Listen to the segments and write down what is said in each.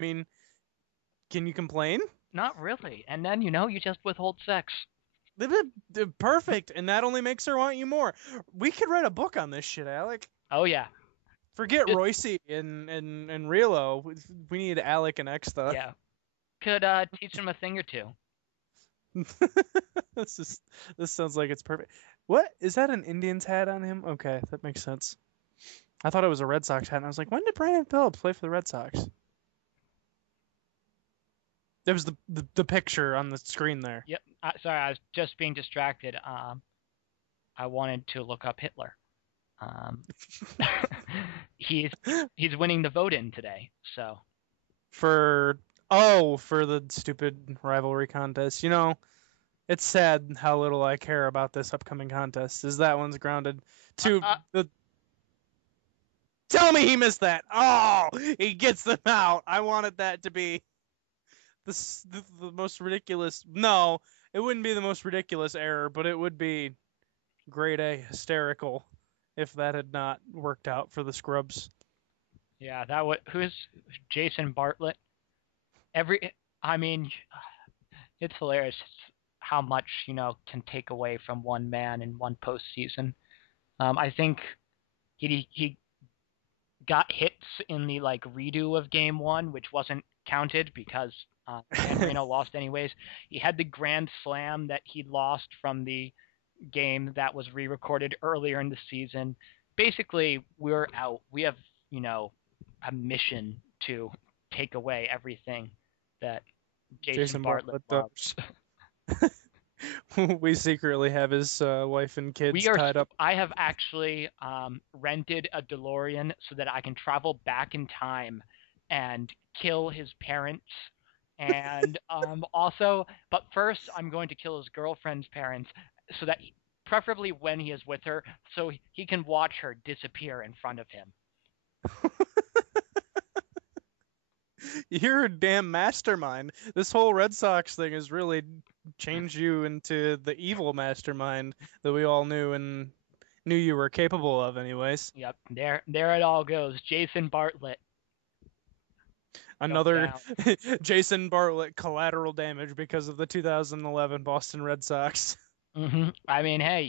mean, can you complain? Not really. And then, you just withhold sex. Perfect, and that only makes her want you more. We could write a book on this shit, Alec. Oh, yeah. Forget Just, Royce and Relo. We need Alec and Exta. yeah. Could teach him a thing or two. this is this sounds like it's perfect. What is that? An Indians hat on him? Okay, that makes sense. I thought it was a Red Sox hat, and I was like, when did Brandon Phillips play for the Red Sox? There was the picture on the screen there. Yep. Sorry, I was just being distracted. I wanted to look up Hitler. Um, he's he's winning the vote in today. So For for the stupid rivalry contest. It's sad how little I care about this upcoming contest. Is that one's grounded to the. Tell me he missed that. Oh, he gets them out. I wanted that to be the most ridiculous. No, it wouldn't be the most ridiculous error, but it would be grade A hysterical if that had not worked out for the scrubs. yeah, who's Jason Bartlett? I mean, it's hilarious how much can take away from one man in one postseason. I think he got hits in the redo of game one, which wasn't counted because Dan Marino lost anyways. He had the grand slam that he lost from the game that was re-recorded earlier in the season. Basically, we're out. We have a mission to take away everything that Jason Bartlett loves. We secretly have his wife and kids tied up. I have actually rented a DeLorean so that I can travel back in time and kill his parents. And also, but first, I'm going to kill his girlfriend's parents so that, preferably when he is with her, so he can watch her disappear in front of him. You're a damn mastermind. This whole Red Sox thing has really changed you into the evil mastermind that we all knew you were capable of anyways. Yep, there it all goes. Jason Bartlett. Another Jason Bartlett collateral damage because of the 2011 Boston Red Sox. I mean, hey,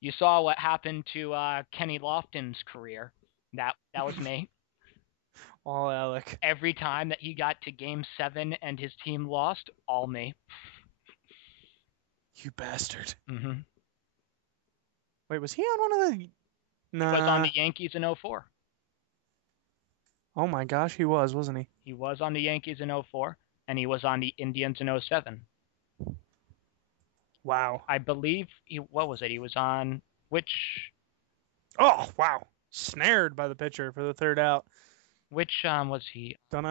you saw what happened to Kenny Lofton's career. That was me. All Alec. Every time that he got to Game 7 and his team lost, all me. You bastard. Mm-hmm. Wait, was he on one of the... Nah. He was on the Yankees in 04. Oh my gosh, he was, wasn't he? He was on the Yankees in 04, and he was on the Indians in 07. Wow. I believe what was it? He was on which... Oh, wow. Snared by the pitcher for the third out. Which was he? No,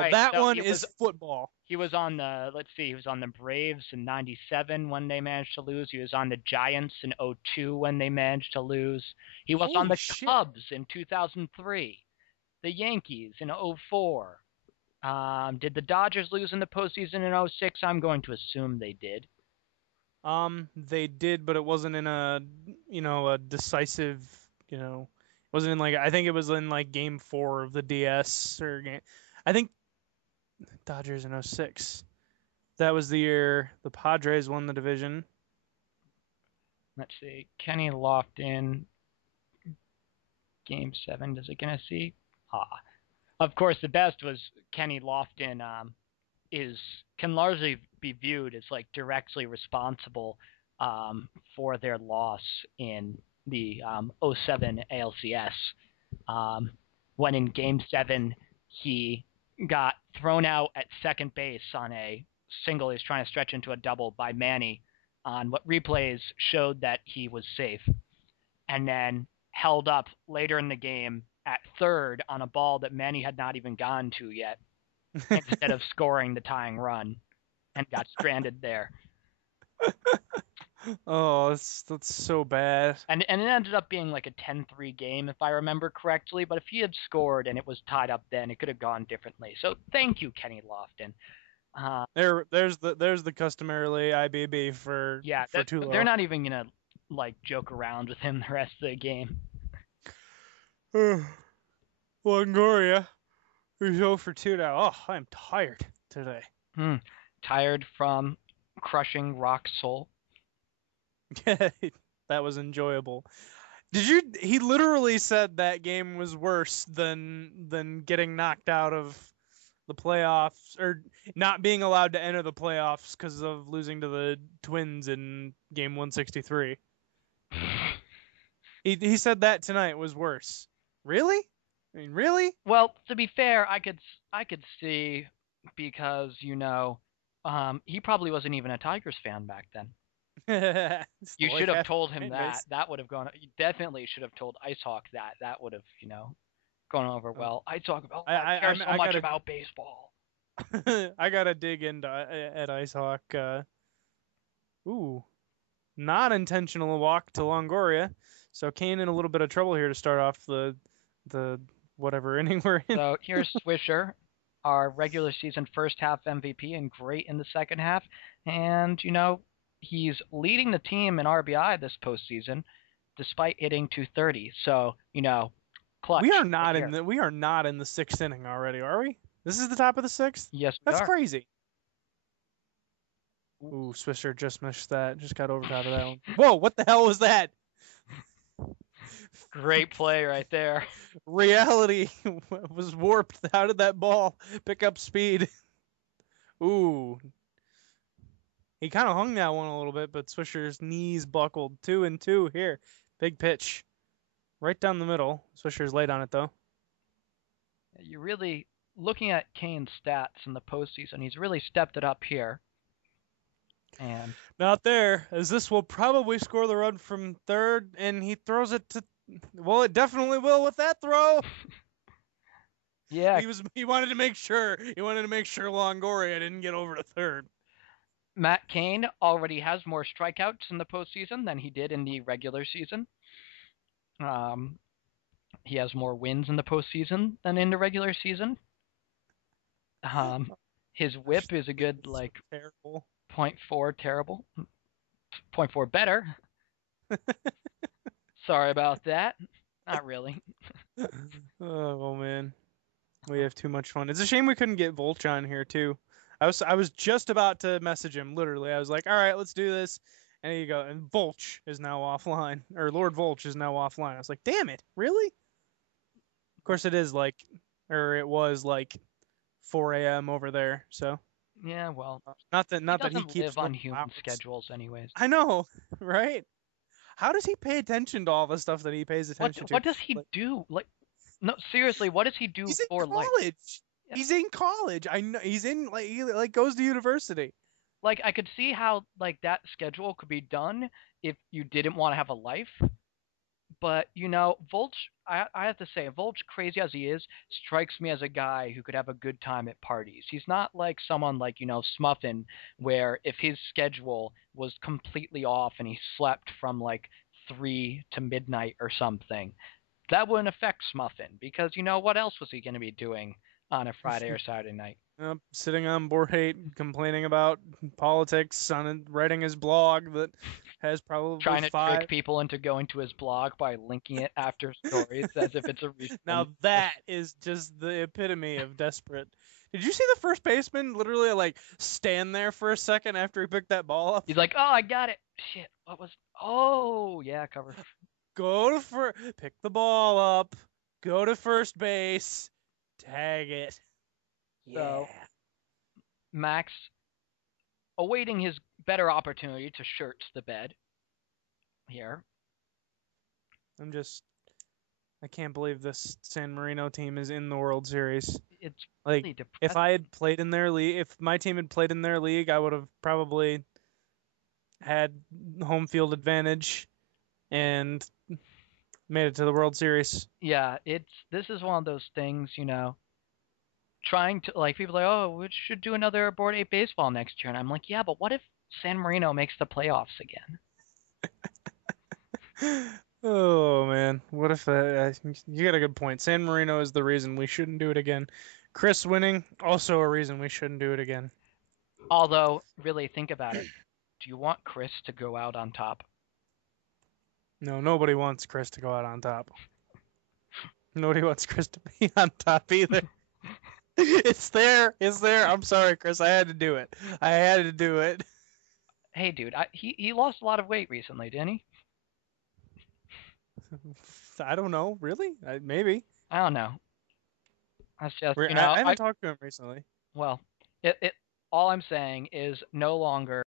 right. That one is football. He was on he was on the Braves in 97 when they managed to lose. He was on the Giants in 02 when they managed to lose. He was on the Cubs in 2003. The Yankees in 04. Did the Dodgers lose in the postseason in 06? I'm going to assume they did. They did, but it wasn't in a decisive, wasn't in I think it was in game 4 of the DS or game. I think Dodgers in 06. That was the year the Padres won the division. Let's see. Kenny Lofton, Game 7. Does it gonna see? Of course, the best was Kenny Lofton can largely be viewed as directly responsible for their loss in the 07 ALCS. When in Game 7, he got thrown out at second base on a single. He was trying to stretch into a double by Manny on what replays showed that he was safe, and then held up later in the game at third on a ball that Manny had not even gone to yet instead of scoring the tying run, and got stranded there. Oh, that's so bad. And it ended up being a 10-3 game, if I remember correctly. But if he had scored and it was tied up then, it could have gone differently. So thank you, Kenny Lofton. Uh, There's the customarily IBB yeah, for too they're low. not even gonna like joke around with him the rest of the game. Longoria, who's 0 for 2 now. Oh, I'm tired today. Hmm. Tired from crushing Rock's soul. That was enjoyable. Did you? He literally said that game was worse than getting knocked out of the playoffs or not being allowed to enter the playoffs because of losing to the Twins in game 163. He said that tonight was worse. Really? I mean, really? Well, to be fair, I could see because he probably wasn't even a Tigers fan back then. You Still should like have half told the him fan that. base. That would have gone. You definitely should have told Ice Hawk that. That would have, gone over Oh, well. Ice Hawk, oh, I I care so I much gotta about baseball. I gotta dig into at Ice Hawk. Ooh, not intentional walk to Longoria. So Kane in a little bit of trouble here to start off the whatever inning we're in. So here's Swisher, our regular season first half MVP, and great in the second half. And he's leading the team in RBI this postseason, despite hitting 230. So clutch right here. We are not in the sixth inning already, are we? This is the top of the sixth. Yes, we That's are. crazy. Ooh, Swisher just missed that. Just got over top of that one. Whoa, what the hell was that? Great play right there. Reality was warped. How did that ball pick up speed? Ooh, he kind of hung that one a little bit, but Swisher's knees buckled. 2-2 here. Big pitch. Right down the middle. Swisher's late on it, though. You're really looking at Kane's stats in the postseason. He's really stepped it up here. And Not there, as this will probably score the run from third, and he throws it to. Well, it definitely will with that throw. yeah, He wanted to make sure. He wanted to make sure Longoria didn't get over to third. Matt Cain already has more strikeouts in the postseason than he did in the regular season. Um, he has more wins in the postseason than in the regular season. His whip is a good So like terrible. .4 terrible, .4 better. Sorry about that. Not really. Oh man, we have too much fun. It's a shame we couldn't get Volch on here too. I was just about to message him. Literally, I was like, "All right, let's do this." And there you go. And Volch is now offline, or Lord Volch is now offline. I was like, "Damn it, really?" Of course, it is like, or it was like 4 a.m. over there. So Yeah, well, not that he doesn't keeps live on normal human hours. schedules anyways. I know, right? How does he pay attention to all the stuff that he pays attention to? What does he Like, do? Like, no, seriously, what does he do he's in for life? college. Yeah, He's in college. I know he's in like he like goes to university. like I could see how like that schedule could be done if you didn't want to have a life. But Volch, I have to say, Volch, crazy as he is, strikes me as a guy who could have a good time at parties. He's not like someone like Smuffin, where if his schedule was completely off and he slept from like 3 to midnight or something, that wouldn't affect Smuffin because what else was he going to be doing on a Friday or Saturday night? Sitting on board hate, complaining about politics, writing his blog that has probably Trying to trick 5. people into going to his blog by linking it after stories as if it's a Now recent. that is just the epitome of desperate. Did you see the first baseman literally like stand there for a second after he picked that ball up? He's like, oh, I got it. Shit, what was? Oh, yeah, cover. Go to pick the ball up, go to first base, tag it. Yeah. So Max, awaiting his better opportunity to shirts the bed here. I'm just I can't believe this San Marino team is in the World Series. It's Like really if depressing. I had played in their league, if my team had played in their league, I would have probably had home field advantage and made it to the World Series. Yeah, this is one of those things, trying to like people are like, oh, we should do another board 8 baseball next year, and I'm like, yeah, but what if San Marino makes the playoffs again? Oh man, what if you got a good point. San Marino is the reason we shouldn't do it again. Chris winning also a reason we shouldn't do it again. Although, really think about it. Do you want Chris to go out on top? No, nobody wants Chris to go out on top. Nobody wants Chris to be on top either. It's there. It's there. I'm sorry, Chris. I had to do it. I had to do it. Hey, dude, he lost a lot of weight recently, didn't he? I don't know. Really? Maybe. I don't know. That's just, I haven't talked to him recently. well, it all I'm saying is no longer